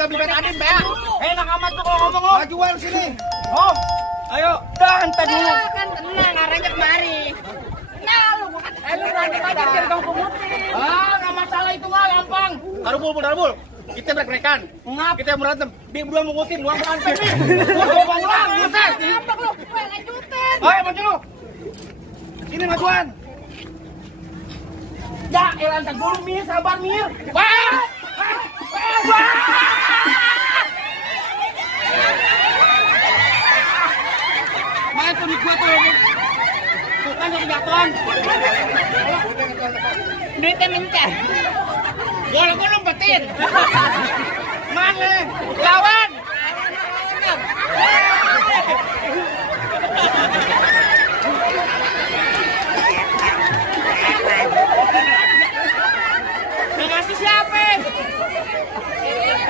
gak beli betadin, Bea. Enak amat tuh kalau ngomong lo. Majuan sini. Oh, ayo. Dah, entar dulu. Kan tenang, arahnya kemari. Nah, lu bukan. Lu nanti aja jadi kang pemutih. Ah, nggak masalah itu mah gampang. Darubul. Kita break-breakan. Ngap. Kita berantem. Dia berdua mengutin, luang berantem. Gua ngomong ulang, buset. Apa lu? Gue lanjutin. Ayo maju lu. Sini majuan. Ya, entar dulu Mir, sabar Mir. Wah! Main tuh di gua tuh. Tuh kan jadi jatuhan. Duitnya mencar. Gua lo umpetin.